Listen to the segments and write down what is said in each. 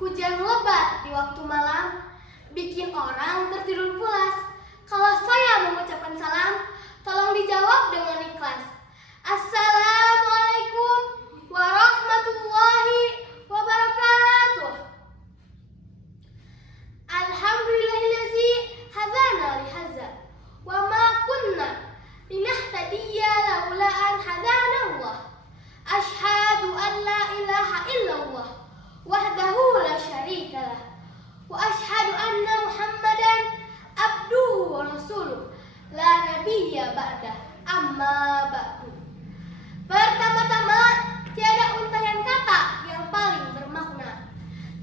Hujan lebat di waktu malam bikin orang tertidur pulas. Kalau saya mengucapkan salam, tolong dijawab dengan ikhlas. Assalamualaikum warahmatullahi wabarakatuh. Alhamdulillahillazi hadana lihaza wa ma kunna linahtadiya laula an hadana Allah. Asyhadu an la ilaha illallah wahdahu la syarikalah wa asyhadu anna Muhammadan abduhu wa rasuluh la nabiyya ba'dah amma ba'du. Pertama-tama, tiada untaian kata yang paling bermakna,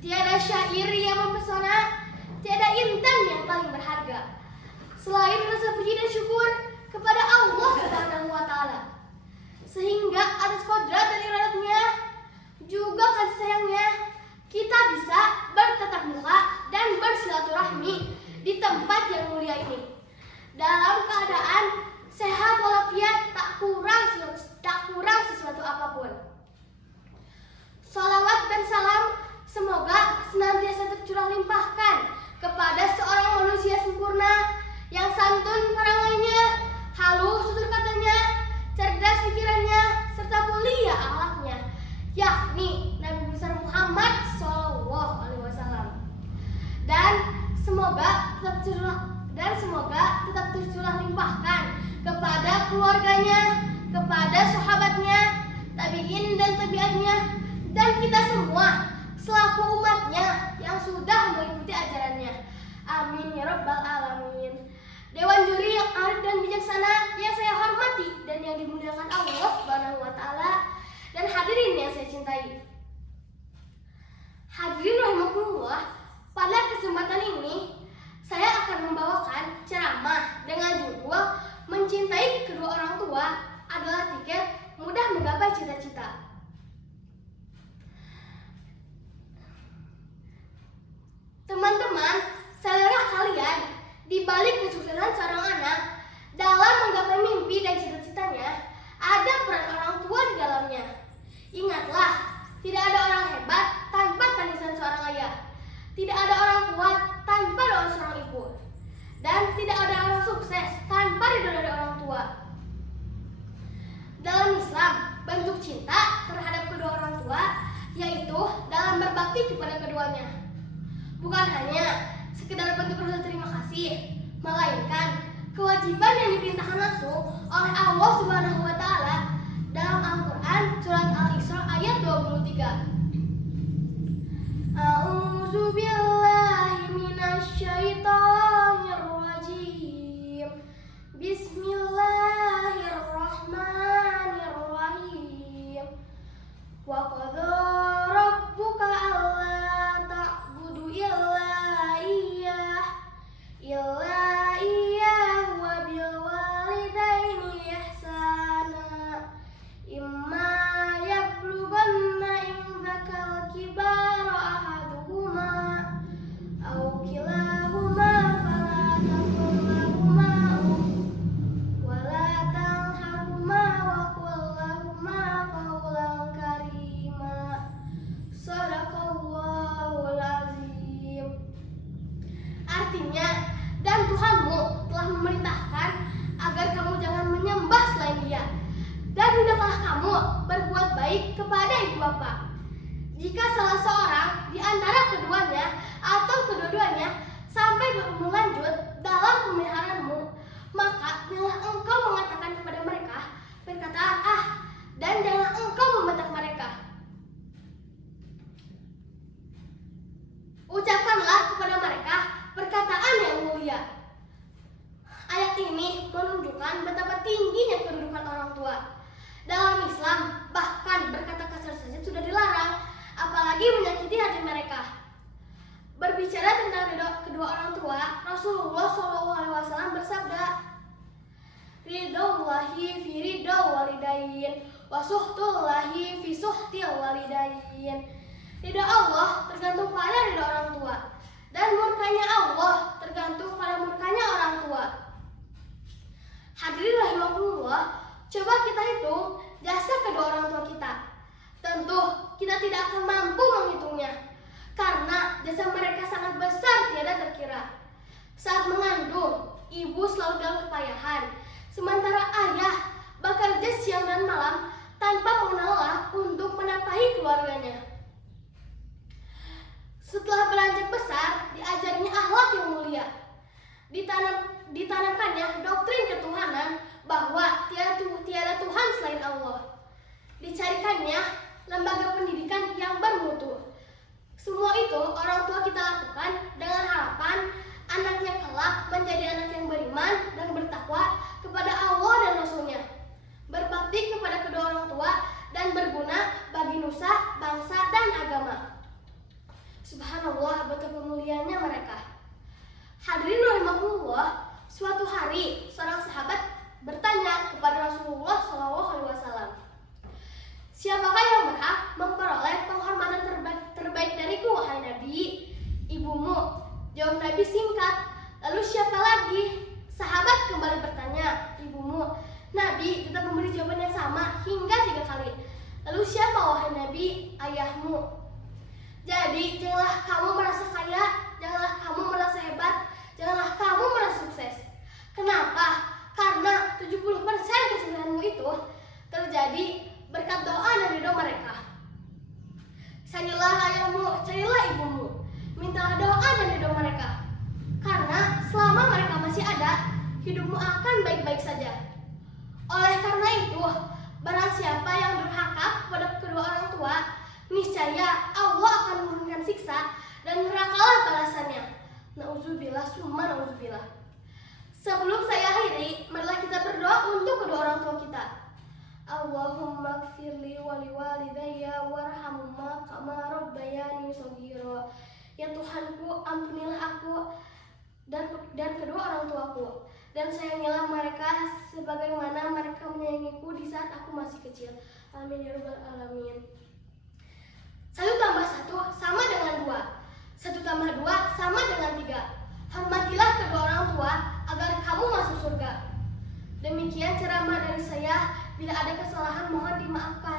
tiada syair yang mempesona, tiada intan yang paling berharga selain rasa puji dan syukur kepada Allah Subhanahu wa taala, sehingga atas kodrat dan iradatnya juga kasih sayangnya kita bisa bertatap muka dan bersilaturahmi di tempat yang mulia ini dalam keadaan sehat walafiat, tak kurang sesuatu apapun. Salawat dan salam semoga senantiasa tercurah limpahkan kepada seorang manusia sempurna yang santun perangannya, halus tutur katanya, cerdas pikirannya, serta mulia akhlaknya, yakni Nabi besar Muhammad SAW. Dan semoga tetap tercurah limpahkan kepada keluarganya, kepada sahabatnya, tabi'in dan tabi'atnya, dan kita semua selaku umatnya yang sudah mengikuti ajarannya. Amin ya rabbal alamin. Dewan juri yang arif dan bijaksana yang saya hormati dan yang dimuliakan Allah Subhanahu wa taala, dan hadirin yang saya cintai. Hadirin rahimakumullah, pada kesempatan ini saya akan membawakan ceramah dengan judul Mencintai Kedua Orang Tua adalah Tiket Mudah Menggapai Cita-Cita. Teman-teman, selera kalian di balik kesuksesan seorang anak dalam menggapai mimpi dan cita-citanya, ada peran orang tua di dalamnya. Ingatlah, tidak ada orang hebat tanpa tangisan seorang ayah. Tidak ada orang kuat tanpa doa seorang ibu. Dan tidak ada orang sukses tanpa ridho dari orang tua. Dalam Islam, bentuk cinta terhadap kedua orang tua yaitu dalam berbakti kepada keduanya. Bukan hanya sekedar bentuk rasa terima kasih, melainkan kewajiban yang diperintahkan langsung oleh Allah Subhanahu wa taala dalam Al-Qur'an surat Al-Isra ayat 23. A'udzu billahi minasyaitonir rajim. Bismillahirrahmanirrahim. Wa qadha rabbuka alla ta'budu illa iyyah wa bil walidaini ihsana. Imma yablughanna indakal kibara ahaduhuma aw kilahuma fala taqul lahuma wa la tanharhuma wa qul lahuma qawlan karima. Shadaqallahul azim. Artinya, dan Tuhanmu telah memerintahkan agar kamu jangan menyembah selain Dia, dan hendaklah kamu berbuat baik kepada ibu bapa. Jika salah seorang di antara keduanya atau kedua-duanya sampai berumur lanjut dalam pemeliharaanmu, maka janganlah engkau mengatakan kepada mereka perkataan dan janganlah engkau membentak mereka. Ucapkanlah kepada mereka perkataan yang mulia. Ayat ini menunjukkan betapa tingginya kedudukan orang tua. Dalam Islam, bahkan berkata kasar saja sudah dilarang, apalagi menyakiti hati mereka. Berbicara tentang kedua orang tua, Rasulullah SAW bersabda, Ridhollahi fi ridho walidain, wa suhtullahi fi suhtil walidain. Ridho Allah tergantung pada ridho orang tua, dan murkanya Allah tergantung pada murkanya orang tua. Hadirin rahimakumullah, coba kita hitung jasa kedua orang tua kita. Tentu kita tidak akan mampu menghitungnya, karena jasa mereka sangat besar tiada terkira. Saat mengandung, ibu selalu dalam kepayahan, sementara ayah bekerja siang dan malam tanpa mengenal lelah untuk menafkahi keluarganya. Setelah beranjak besar, diajarinya akhlak yang mulia. Ditanamkannya doktrin ketuhanan bahwa tiada Tuhan selain Allah. Dicarikannya lembaga pendidikan yang bermutu. Semua itu orang tua kita lakukan dengan harapan anaknya kelak menjadi anak yang beriman dan bertakwa kepada Allah dan Rasul-Nya, berbakti kepada kedua orang tua, dan berguna bagi nusa, bangsa, dan agama. Subhanallah, betapa mulianya mereka. Hadirin rahimakumullah, suatu hari seorang sahabat bertanya kepada Rasulullah SAW, "Siapakah yang berhak memperoleh penghormatan terbaik dariku, wahai Nabi?" "Ibumu," jawab Nabi singkat. "Lalu siapa lagi?" Sahabat kembali bertanya, "Ibumu." Nabi tetap memberi jawaban yang sama hingga 3 kali. "Lalu siapa, wahai Nabi?" "Ayahmu." Jadi janganlah kamu merasa kaya, janganlah kamu merasa hebat, janganlah kamu merasa sukses. Kenapa? Karena 70% kesuksesanmu itu terjadi berkat doa dan ridho mereka. Carilah ayahmu, carilah ibumu, mintalah doa dan ridho mereka. Karena selama mereka masih ada, hidupmu akan baik-baik saja. Oleh karena itu, barang siapa yang durhaka kepada kedua orang tua, niscaya Allah akan menurunkan siksa dan nerakalah balasannya. Nauzubillah, summa nauzubillah. Sebelum saya akhiri, marilah kita berdoa untuk kedua orang tua kita. Allahumma gfirli wali walidayya warhamhuma kama rabbayani shaghira. Ya Tuhanku, ampunilah aku dan kedua orang tuaku, dan sayangilah mereka sebagaimana mereka menyayangiku di saat aku masih kecil. Amin ya rabbal alamin. 1 tambah 1 sama dengan 2. 1 tambah 2 sama dengan 3. Hormatilah kedua orang tua agar kamu masuk surga. Demikian ceramah dari saya. Bila ada kesalahan mohon dimaafkan.